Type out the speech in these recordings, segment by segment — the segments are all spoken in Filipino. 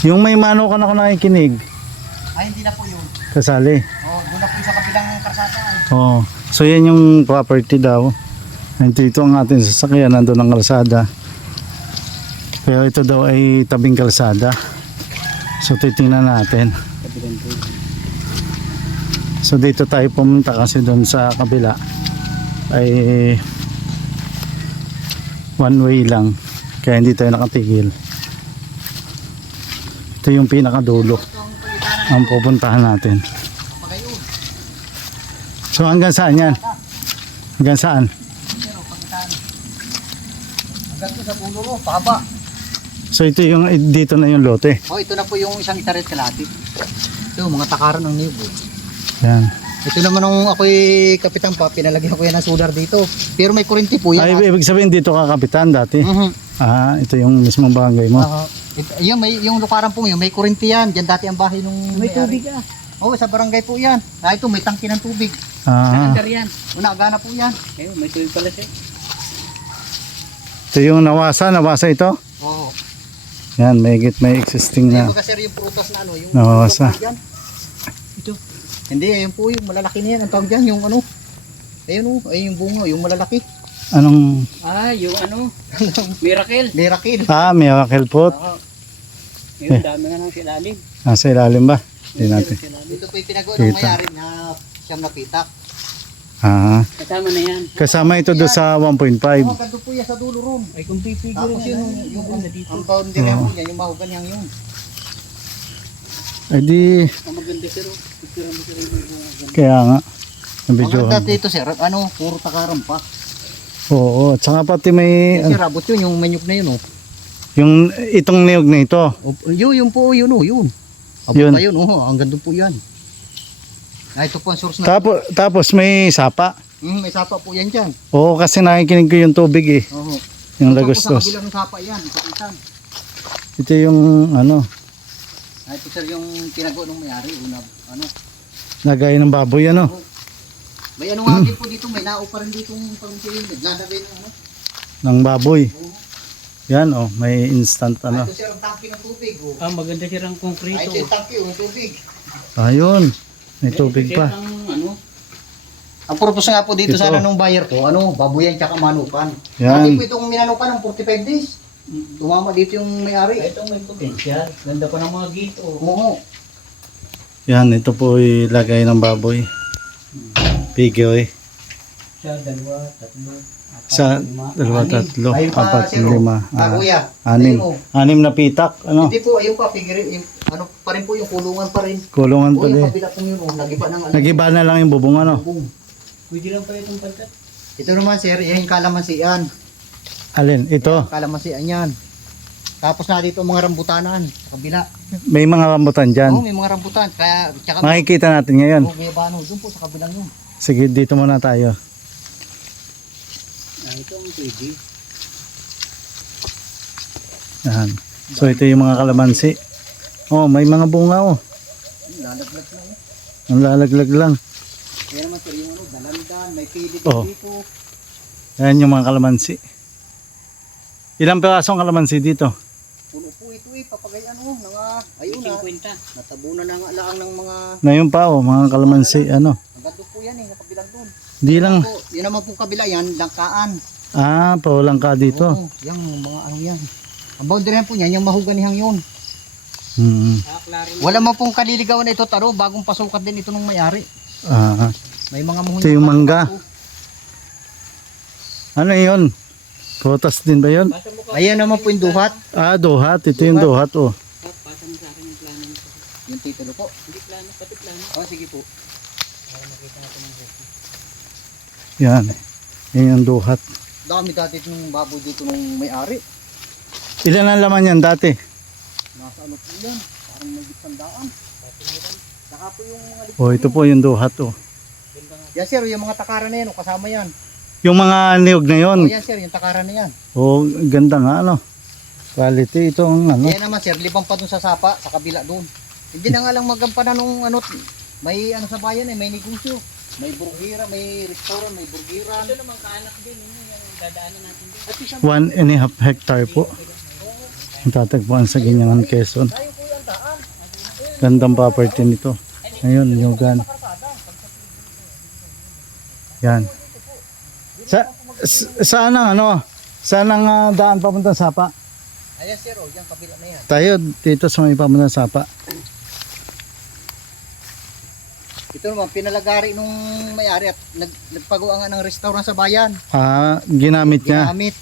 Yung may mano ka na ako nakikinig. Ay, hindi na po yun. Kasali. Oh, doon na po sa kabilang karsada. Oo. So yan yung property daw. Ito ang ating sasakyan. Nandun ang kalsada. Pero ito daw ay tabing kalsada. So titingnan natin. So dito tayo pumunta kasi doon sa kabila ay one way lang. Kaya hindi tayo nakatigil. Ito yung pinakadulo ang pupuntahan natin. So hanggang saan yan? Hanggang saan? Hanggang doon sa puno ro, pahaba. So ito yung dito na yung lote. Oh, ito na po yung isang itaret kalahati. Ito, mga takaran ng niyog. Yan. Ito naman nung ako'y kapitan pa, pinalagyan ko yan ng solar dito. Pero may kuryente po yan. Ay, ibig sabihin dito ka kapitan dati. Ah, ito yung mismong barangay mo. Yan, yung lukaran po yun, may kuryente yan. Diyan dati ang bahay nung may tubig ah. Oo, sa barangay po yan. Ah, ito, may tangki ng tubig. Ah, Yan. Una-agana po yan. Ayun, may tubig pala siya. ito yung nawasa ito. Oo. Yan, may existing Ayun na. po kasi yung prutas na ano, yung Nawasa. ito. Hindi, ayun po yung malalaki na yan. Ang tawag dyan, yung ano. Ayun o, ayun yung bunga, yung malalaki. Anong? Ah, yung ano, miracle. Miracle. Ah, miracle pot. Yung dami nga ng silalim. Nasa ilalim ba? Hindi natin. Dito po yung pinagawa ng Kita. mayari na siyang napitak. Ah, Kasama na yan. kasama ito doon sa 1.5. Oo, ganito po yan sa dulo ron. Ay kung pipigil Tapos na yun, yung ang boundary po niya, yung mahuganyang yun. Ay di, Ang maganda pero picture mo sa rin yung kaya nga. Ang video. Maganda dito sir, ano, puro takaran pa. Oo, at saka pati may, Sir, abot yun, yung manyok na yun oh. yung itong niyog na ito. Yun po, yun oh, yun. Abot Yun. pa yun oh, ang ganda po yan. Ah, ito po ang source na. Tapos may sapa. May sapa po yan dyan. Oo, kasi nakikinig ko yung tubig eh. Oo. Yung Ito po lagostos. sa kabilang sapa yan, ikapitan. Ito yung ano, Ah, ito sir, yung pinagawa ng mayari, una, ano. lagay ng baboy ano. May ano nga din po dito, may nao pa rin dito yung pangkuyin. Naglalagay ng ano. Ng baboy. Yan oh, may instant Ah, ano. ito sir, ang tangke ng tubig oh. Ah, maganda sirang Ah, konkrito. ito yung tangke oh, ng tubig. Ayun, may tubig pa. Ang ano, Ang purpose nga po dito Ito. sana nung buyer ko, ano, babuyan tsaka manukan. Yan. Hindi po itong minanukan ng 45 days. Tumama dito yung may-ari. ito may potential. Ganda pa ng mga gito. Oo. Yan, ito po ilagay ng baboy. Pigoy. Siya, dalawa, tatlo, apat, Sa lima. dalawa, tatlo, Ayun pa, apat, sir, oh. lima, Kuya. anim. Ayun, oh. Anim na pitak, ano? Hindi po, ayun pa, figure, yung, ano pa rin po yung kulungan pa rin. Kulungan Oo, pa yung din. kabila po yun, oh, nagiba ng ano. Nagiba na lang yung bubong ano? Bubong. Pwede lang pala itong pantat. Ito naman sir, yan yung kalamansian. Alin, ito. Kalamansian yan. Tapos na dito ang mga rambutanan sa kabila. May mga rambutan dyan. Oo, may mga rambutan. Kaya, tsaka, Makikita natin ngayon. oh, may bano, doon po sa kabilang yun. Sige, dito muna tayo. Ah, ito ang pwede. Yan. So ito yung mga kalamansi. Oh, may mga bunga oh. Lalaglag na yun. Ang lalaglag lang. Yan naman sir, yung ano, dalandan, may pili Oh. dito. Yan yung mga kalamansi. Ilang piraso ang kalamansi dito? Puno po ito papagay ano, nga, ayun na. 50. Natabunan na nga lang ng mga, Ngayon pa oh, mga kalamansi ano. ang ganda po yan kabilang doon. Di lang. Po, yun naman po kabila yan, langkaan. Ah, pawalang ka dito. Oo, yung mga ano yan. Ang boundary po niyan, yung mahuganihang yun. Hmm. Ah, klaro. Wala man pong kaliligawan na ito, taro, bagong pasukat din ito nung may-ari. Ah, May mga muhon. ito yung mangga. Ano yun? Prutas din ba yun? Pasa mo ka. Ayan naman po yung duhat. Ah, duhat. Ito yung duhat oh. Pasa mo sa akin yung plano mo. Yung titulo po. Hindi plano, pati plano. Oh, sige po. Para makita natin ang recipe. Yan. Yan yung duhat. Dami dati nung baboy dito nung may-ari. Ilan ang laman yan dati? Nasa ano po yan. Parang may gitsandaan. Saka po yung mga Oh, ito po yung duhat oh. Yan sir, yung mga takaran na yan, kasama yan. Yung mga niyog na yun. Oh, yan sir, yung takaran na yan. Oh, ganda nga ano. Quality itong ano. Yan naman sir, libang pa dun sa sapa, sa kabila dun. Hindi na nga lang magampanan nung ano, may ano sa bayan may negosyo. May burgira, may restaurant, may burgiran. Ito naman kaanak din, yun yung dadaanan natin din. 1.5 hectare po. Ang tatagpuan sa Ginyangan, Quezon. Tayo po yan, Gandang property nito. Ayun, nyugan. Yan. Saan ang ano? Saan ang daan papunta sa Sapa? Ayan sir, oh, yung kabila na yan. Tayo dito sa may papunta sa Sapa. Ito naman, pinalagari nung may-ari at nagpagawa nga ng restaurant sa bayan. Ginamit niya. Ginamit.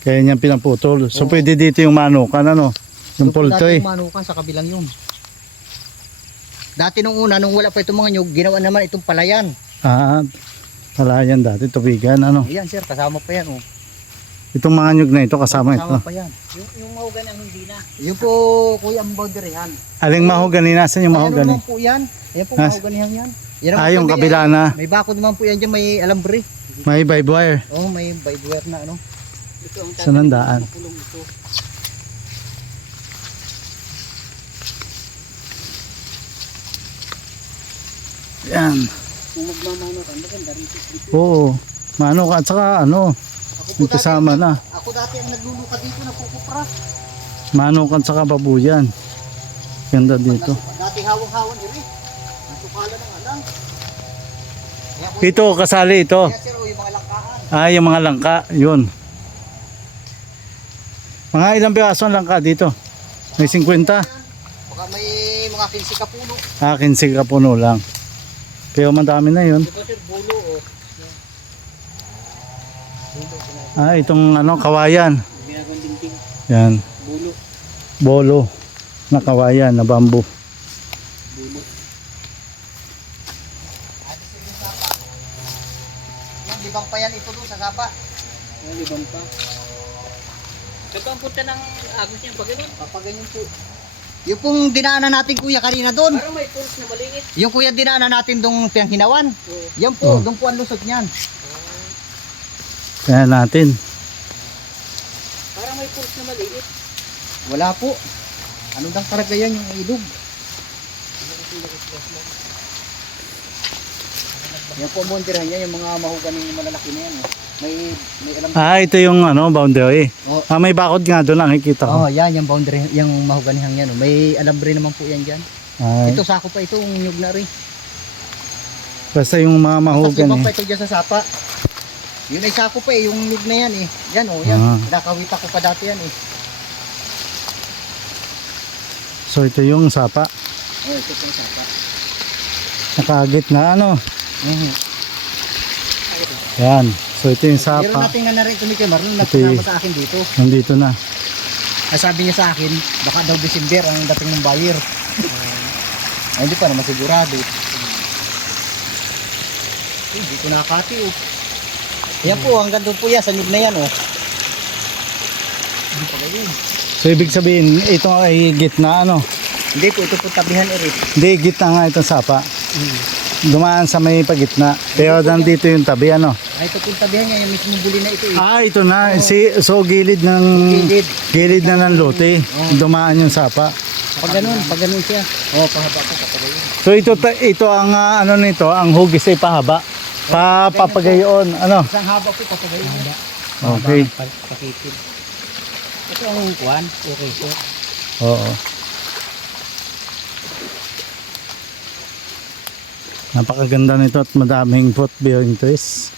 Kaya niya pinaputol. So Oo. pwede dito yung manukan, ano? Yung pultoy. Dati yung manukan sa kabilang yun. Dati nung una, nung wala pa itong mga nyug, ginawa naman itong palayan. Palayan dati, tubigan, ano? Ayan sir, kasama pa yan. Oh. Itong mga nyug na ito, kasama ito. Kasama pa yan. Yung mahugan ang hindi na. Yun po, kuya, ang boundaryhan. Aling mahogani? Nasaan yung Ayan mahogani? naman po yan. Ayan po, Has- mahogani yan. Yan naman Yung po, kabila may- na. May bako naman po yan dyan, may alambre. May vibe wire. Oh, may byware na ano. Ito ang Saan ang daan? Makulong ito. Yan. Kung magmamano ka, maganda rin ito. Oo. Manukan at saka ano, Ako po may kasama na. Ako dati ang nagluluka dito, napupupra. Manukan at saka babuyan. Ganda dito. Dati hawang-hawan iri. Nasukala ng alang. Kaya po, Ito, kasali ito. kaya sir, oh, yung mga langkahan. Yung mga langka. Yun. Mga ilang piraso ang langka dito? May 50. Baka may mga 15 kapuno. 15 ka puno lang. Pero madami na yun. Ito sir, bulo o. Itong ano, kawayan. Ginagawang dingding. Yan. Bulo. Bolo na kawayan, na bamboo. Bulo. Yan, libang pa yan ito doon sa sapa. Yung libang pa. Ito ang punta ng agos niya. Pag ganun. Papaganyan po. Yung pong dinaanan natin kuya kanina doon. Parang may tools na maliit. Yung kuya dinaanan natin doon Pinanghinawan. Oo. Yan po, Oh. doon po ang lusot niyan. Kaya natin. Parang may tools na maliit. Wala po. Ano daw talaga yan yung idog. Yan po ang montirhan niya, yung mga mahuganing malalaki na yan. Oh. May alam. Ito yung ano, boundary. Oh. May bakod nga doon, nakikita ko. Oh, yan yung boundary, yung mahuganihang yan. Oh. May alambre naman po yan dyan. Ito sako pa ito, nyug na rin. Basta yung mga Tapos mahugan ibang eh. pa ito dyan sa sapa. Yun ay sako pa eh, yung nyug na yan eh. Yan oh, yan. Nakawita ko pa dati yan eh. So ito yung sapa. Oh, ito po yung sapa. Nakagit na ano. Mhm. Yan. So ito yung Meron sapa. natin nga na rin ito Marlon, Ito nagpunama sa akin dito. Nandito na. Ay sabi niya sa akin, baka daw December ang dating ng buyer. Ay, hindi pa naman sigurado. Hindi ko nakati oh. Yan po, hanggang doon po yan, sa nyug na yan oh. Hindi pa ganyan. So ibig sabihin, ito ay gitna ano. Hindi po, ito po tabihan rin. Hindi, gitna nga itong sapa. Dumaan sa may pagitna. Pero nandito yung tabi ano. Ay, ito po tabihan niya, yung mismong buli na ito eh. Ito na. So gilid ng Gilid. gilid na ng lote. Dumaan yung sapa. Pag ganun siya. Oh, pahaba po, papagayon. So ito ang ano nito, ang hugis ay pahaba. Papagayon. Ano? Isang haba po, papagayon niya. Okay. Pakitid. Ito ang kuwan, okay po. Oo. Napakaganda nito at madaming fruit bearing trees.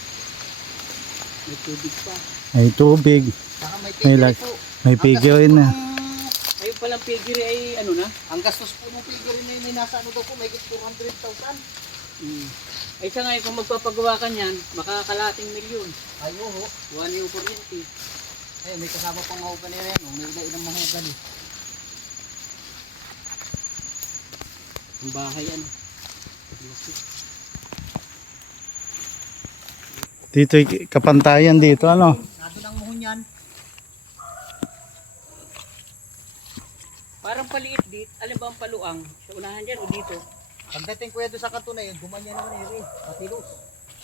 May tubig pa. May tubig. Saka may May pigiri lag- po. May piggery na. Ayun palang pigiri ay ano na? Ang gastos po ng pigiri na yun, ay nasa ano daw po, may 400,000. Ay sa ngayon kung magpapagawa ka niyan, makakalating milyon. Ay, oo. 1 yung kuryente. Ay, may kasama pang mahugan na yan. Oh. May ilang mahugan eh. Ang bahay ano. Dito kapantayan dito ano. Nado ng muhon yan. Parang paliit dit. Alin ba ang paluang? Sa unahan dyan o dito? Pagdating ko yan doon sa kanto na yun, gumanyan naman eh. Patilos.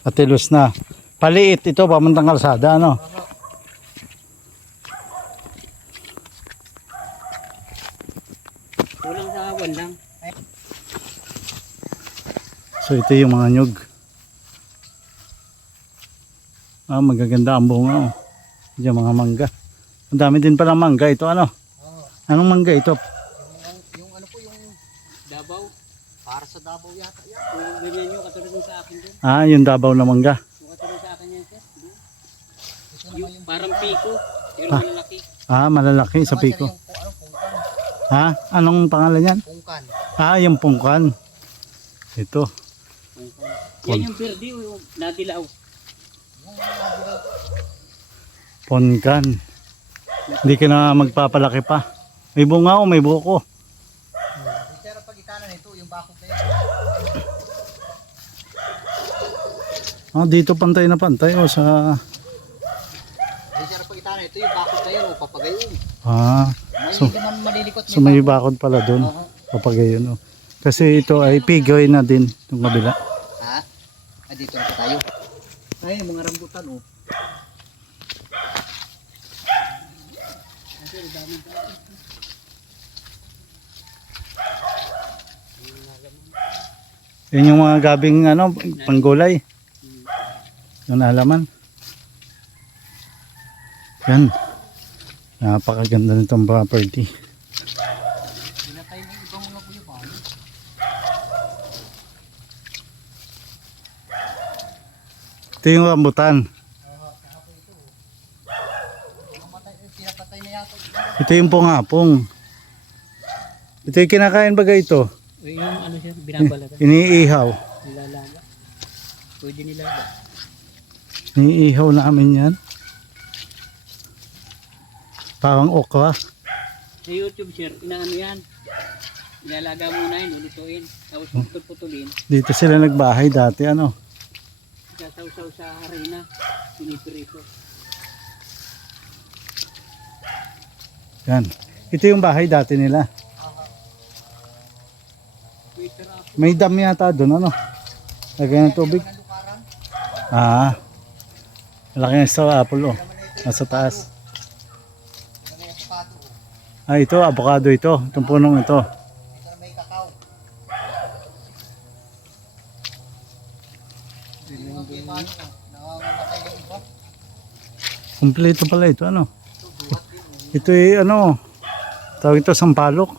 Atilos na. Paliit ito, pamantang kalsada ano. Kulang sa hawan lang. So ito yung mga nyug. Magaganda ang bunga oh. Diyan mga mangga. Ang dami din pala mangga ito ano. Oo. Anong mangga ito? Yung ano po, yung Davao. Para sa Davao yata yan. Kung ganyan yung katulad yung sa akin doon. Ah, yung Davao na mangga. Yung katulad sa akin yan, sir. Doon. Ito naman Yung yung parang piko. Pero Ah. malalaki. Ah, malalaki sa naman, sir, piko. yung pungkan. Ha? Anong pangalan yan? Pungkan. Ah, yung pungkan. Ito. Yan yung verde o yung nadilaw. Yung nadilaw. Pungkan. Hindi ka na magpapalaki pa. May bunga o may buko. Sir, pag itanan ito, yung bakod na yun. Ah, dito pantay na pantay o sa... Sir, pag itanan ito, yung bakod na yun, o papagayon. Ah, May So- hindi man malilikot. so may bakod pala doon. Oo. Kapag yun. Oh. Kasi ito ay pigoy na din itong kabila. Ha? Ah, dito na po tayo. Ay, mga rambutan, oh. Yan yung mga gabing ano, panggulay. Yung nalaman. Yan. Napakaganda nitong property. Pinatay mo yung ibang mga buyo pa. Ito yung rambutan. Pinapatay na yata. Ito yung pungapong. Ito yung kinakain bagay ito. Yung ano siya, binabalatan. Iniihaw. Nilalaga. Pwede nilaga. Iniihaw namin yan. Parang okra. Sa YouTube, sir, inaano yan. Nilalaga muna yun, ulituin. Tapos putol-putulin. Dito sila nagbahay dati ano. Sasaw-saw sa harina. Pinipirito. Yan. Ito yung bahay dati nila. Twitter ako. May dam yata doon ano. Lagyan ng tubig. Nalukaran. Ah. Malaki ng sa apple oh. Nasa taas. May avocado. Ah, ito avocado ito. Itong punong ito. Ito na may kakao. Yung mga pipano, nangangamatay yung iba. Kompleto pala ito ano. Ito, buhat yun. Ito ay ano. Tawag ito sampalok.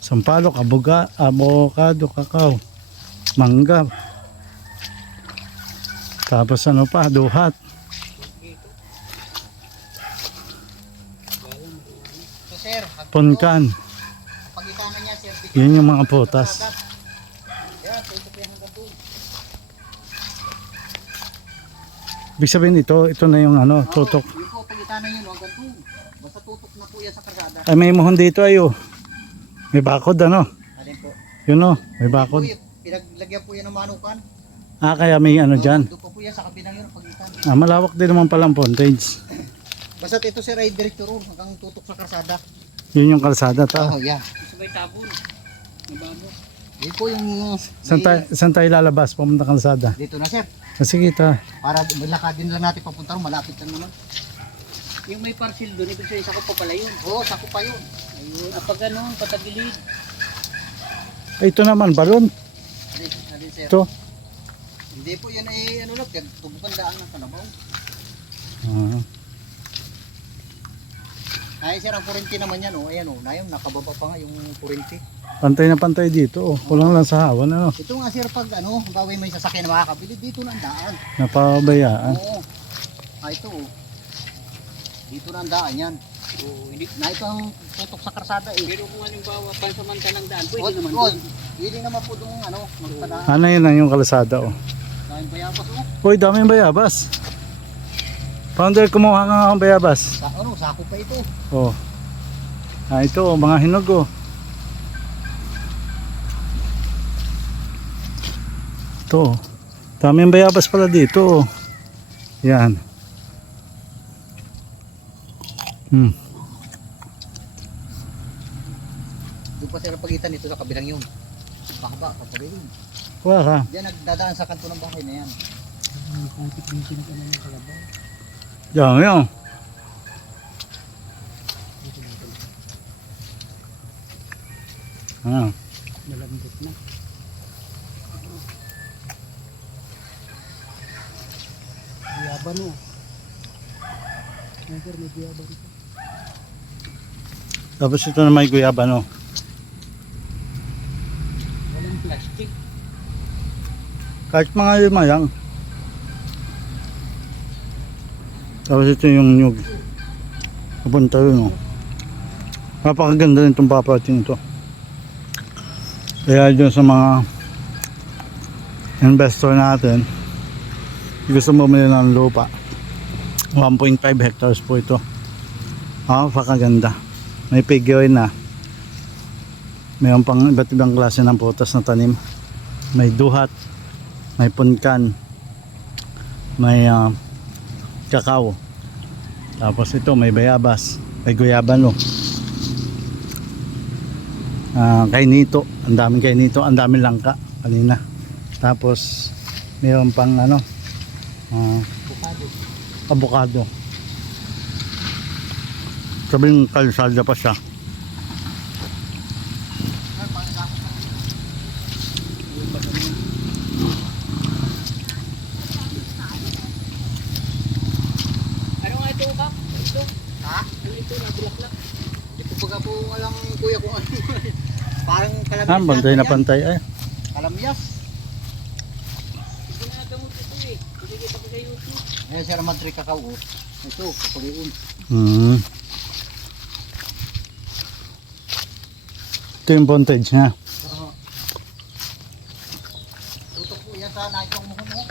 Sampalok, avocado, kakao, mangga. Tapos ano pa, duhat. So sir, Punkan. pag itanan niya sir, Yun yung mga putas. yan, so ito pa yung hanggang doon. Ibig sabihin ito na yung ano, tutok. Yun po, pag itanan yun hanggang doon. Basta tutok na po yan sa karsada. Ay may muhon dito ayo. May bakod ano. Alin po? Yun o, may bakod. Pinaglagyan po yan ng manukan. Ah, kaya may ano dyan. Doon pa po yan sa kabilang yun, pag itanan. Ah, malawak din naman palang frontage. Basta ito sir ay direkto ron hanggang tutok sa karsada. Yun yung kalsada ta. Oh, yan. Sabay tabon. Nabamo. Yun po yung... Saan tayo lalabas? Pumunta kalsada. Dito na sir. Kasi kita. Para malakadin lang natin papunta ron, malapit lang naman. Yung may parcel doon, ibig sabihin sakop pa pala yun. Oo, sako pa yun. Ayun. Pag ganun, patagilid. Ay, ito naman, balon. Alin sir. Ito. Hindi po yan ay ano lang, tubukan daan ng kalabaw. Ah. Ay sir, ang kurinti naman yan, oh. Ayan, oh. Nayon, nakababa pa nga yung kurinti. Pantay na pantay dito. Oh. Kulang lang sa hawan. Ano? Ito nga sir, pag ano, gawin mo yung sasakyan na makakabili, dito na ang daan. Napabayaan. Oo. Ah, ito, oh. Dito na ang daan yan. Oo, hindi. Na ito ang tutok sa karsada, eh. Pero kung halimbawa, pansamantalang daan, pwede Pwede naman naman doon. Pwede naman po itong ano, magpadaan. Ano yun ang yung kalsada? Oh. Dahil bayabas, oh. Uy, daming bayabas. Founder, kumuha ka ng bayabas. Ano, sako pa ito. Oh. Ah, ito, oh, mga hinog oh. Ito, oh. Daming bayabas pala dito oh. Yan. Doon pa sir ang pagitan nito sa kabilang yun. Mahaba, kapag yun. Kuha ka. Diyan nagdadaan sa kanto ng bahay na yan. Yan, yan. Ah. Malambot na. Biyaban o. Sir, may biyaban ito. Tapos ito na may guyaba, no? Walang plastic. Kahit mga lima lang. Tapos ito yung nyug. Kapunta yun, no? Napakaganda rin itong property nito. Kaya dyan sa mga investor natin, gusto mo bumili ng lupa, 1.5 hectares po ito. Napakaganda. May piggery na. Mayroon pang iba't ibang klase ng prutas na tanim. May duhat, may punkan, may kakao. Tapos ito may bayabas, may guyabano. Kainito, ang daming kainito, ang daming langka kanina. Tapos mayroon pang avocado. Sabing kalsada pa siya. Ano nga ito, Kap? Ito? Ha? Ano ito? Nabulaklak? Ito pagka po alam kuya kung ano. Parang kalamyas. Bantay na yan. pantay ay. Kalamyas. Ginagamot ito eh. Sige pa sa YouTube. Ayan sir, Madre Cacao. Oh. Ito, kapaliun. Ito yung pontage niya. Tutok po yan sa itong muhon mo.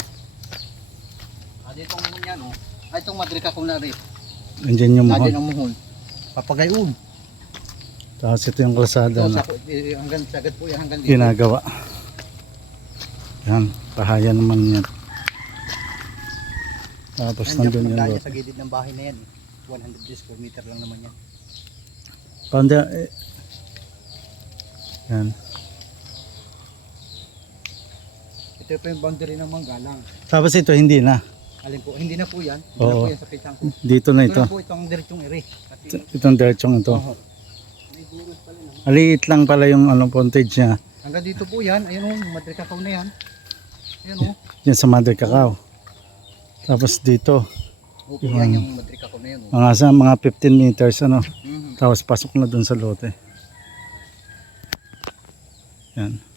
Dito ang muhon yan. Oh. Itong Madre Cacao na rin. Andiyan yung Nadyan mohon. ang muhon. Papagayun. Tapos ito yung kalsada Ito, na hanggang sagad po yan, hanggang dito. ginagawa. Yan, pahaya naman yan. Tapos Nandiyan po nandun yung magdaya lot. sa gilid ng bahay na yan. 100 square meter lang naman yan. Panda, yan. Ito po yung boundary ng Manggalang. Tapos ito hindi na. Alin po, hindi na po yan. Hindi na Oo. po yan sa pitang ko. Dito na Ito ito. na po itong diretsong ere. Itong diretsong ito. Oo. Maliit lang pala yung pontage niya. Hanggang dito po yan. Ayun o, Madre Cacao na yan. Ayun o. Yan sa Mother Cacao. Tapos dito, Opo, yan yung Madre Cacao na yan o. mga 15 meters ano. Mhm. Tapos pasok na dun sa lote. Yan.